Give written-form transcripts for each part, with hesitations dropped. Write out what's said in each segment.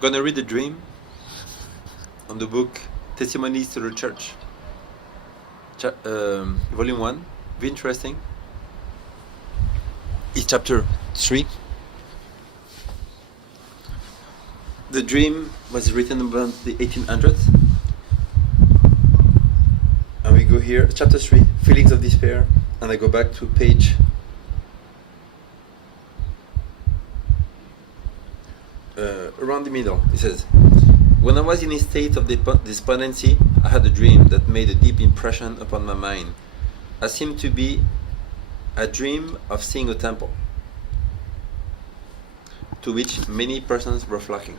Gonna read a dream on the book Testimonies to the Church, volume 1. Very interesting. It's chapter 3. The dream was written about the 1800s. And we go here, chapter 3, Feelings of Despair, and I go back to page around the middle. It says, when I was in a state of despondency, I had a dream that made a deep impression upon my mind. I seemed to be a dream of seeing a temple, to which many persons were flocking.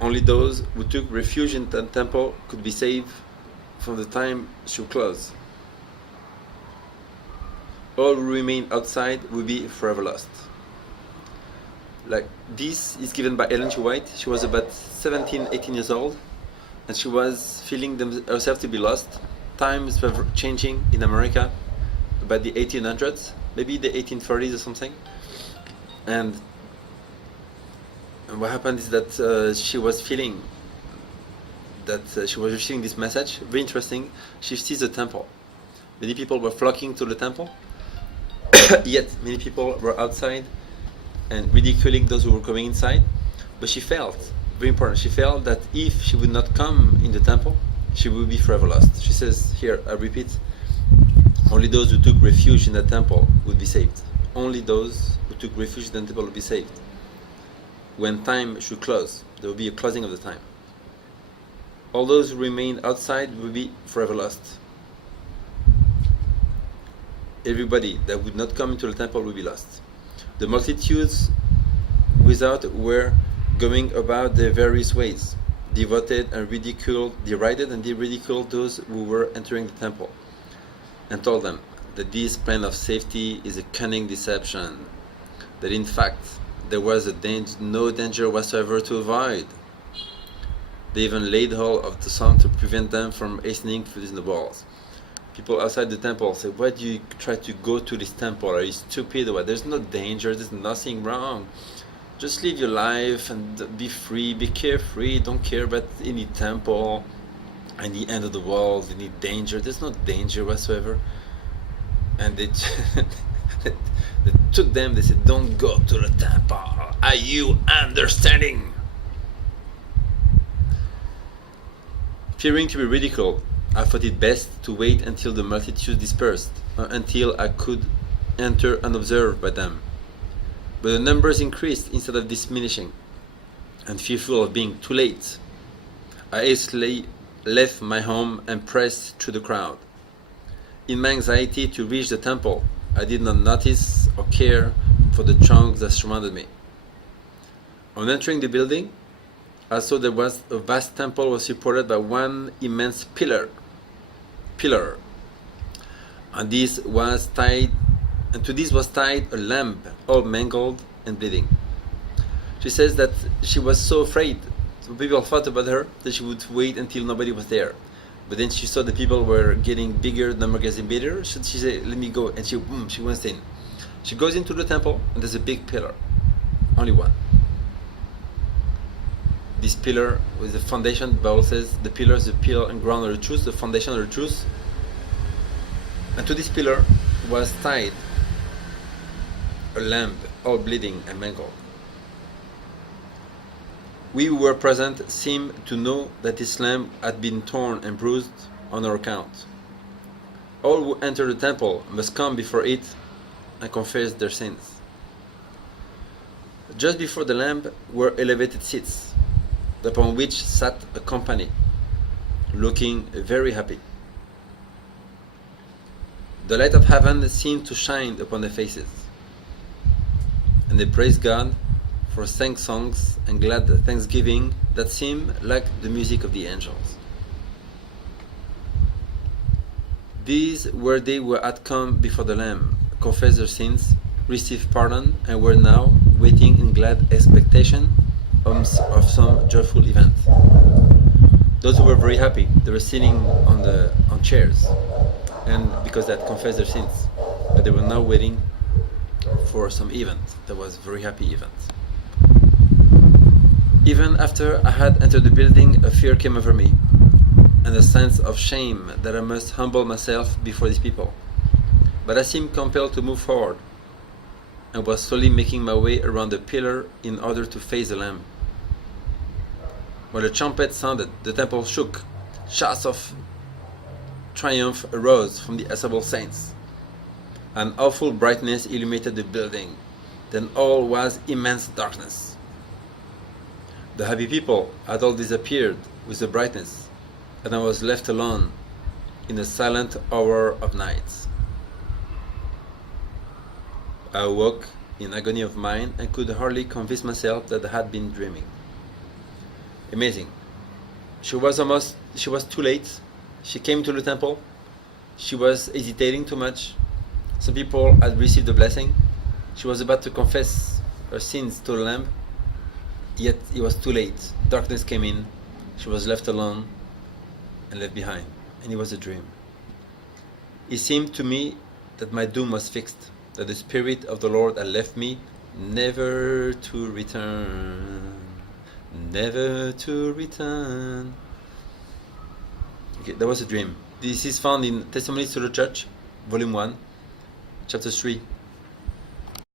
Only those who took refuge in the temple could be saved from the time should close. All who remain outside will be forever lost. Like, this is given by Ellen G. White. She was about 17, 18 years old, and she was feeling herself to be lost. Times were changing in America about the 1800s, maybe the 1830s or something. And what happened is that she was feeling that she was receiving this message. Very interesting. She sees a temple. Many people were flocking to the temple. Yet many people were outside and ridiculing those who were coming inside. But she felt, very important, she felt that if she would not come in the temple, she would be forever lost. She says here, I repeat, only those who took refuge in the temple would be saved. Only those who took refuge in the temple would be saved. When time should close, there will be a closing of the time. All those who remain outside will be forever lost. Everybody that would not come into the temple will be lost. The multitudes without were going about their various ways, derided and ridiculed those who were entering the temple, and told them that this plan of safety is a cunning deception, that in fact there was no danger whatsoever to avoid. They even laid hold of the sun to prevent them from hastening to the balls. People outside the temple say, why do you try to go to this temple? Are you stupid? Or there's no danger, there's nothing wrong. Just live your life and be free, be carefree, don't care about any temple, any end of the world, any danger. There's no danger whatsoever. And they took them, they said, don't go to the temple. Are you understanding? Fearing to be ridiculed, I thought it best to wait until the multitude dispersed, until I could enter unobserved by them. But the numbers increased instead of diminishing, and fearful of being too late, I hastily left my home and pressed through the crowd. In my anxiety to reach the temple, I did not notice or care for the throngs that surrounded me. On entering the building, I saw there was a vast temple was supported by one immense pillar, and to this was tied a lamb, all mangled and bleeding. She says that she was so afraid. So people thought about her that she would wait until nobody was there. But then she saw the people were getting bigger, the number getting bigger. So she said, let me go. And she went in. She goes into the temple, and there's a big pillar. Only one. This pillar with the foundation, the Bible says, the pillar is the pillar and ground of the truth, the foundation of the truth. And to this pillar was tied a lamb, all bleeding and mangled. We who were present seemed to know that this lamb had been torn and bruised on our account. All who enter the temple must come before it and confess their sins. Just before the lamb were elevated seats, upon which sat a company, looking very happy. The light of heaven seemed to shine upon their faces, and they praised God for sang songs and glad thanksgiving that seemed like the music of the angels. These were they who had come before the Lamb, confessed their sins, received pardon, and were now waiting in glad expectation of some joyful event. Those who were very happy, they were sitting on chairs, and because they had confessed their sins, but they were now waiting for some event. That was a very happy event. Even after I had entered the building, a fear came over me, and a sense of shame that I must humble myself before these people. But I seemed compelled to move forward, and was slowly making my way around the pillar in order to face the Lamb. When the trumpet sounded, the temple shook. Shouts of triumph arose from the assembled saints. An awful brightness illuminated the building. Then all was immense darkness. The happy people had all disappeared with the brightness, and I was left alone in the silent hour of night. I awoke in agony of mind and could hardly convince myself that I had been dreaming. Amazing. She was too late. She came to the temple. She was hesitating too much. Some people had received the blessing. She was about to confess her sins to the Lamb. Yet it was too late. Darkness came in. She was left alone and left behind. And it was a dream. It seemed to me that my doom was fixed, that the Spirit of the Lord had left me, never to return. Never to return. Okay, that was a dream. This is found in Testimonies to the Church, Volume 1, Chapter 3.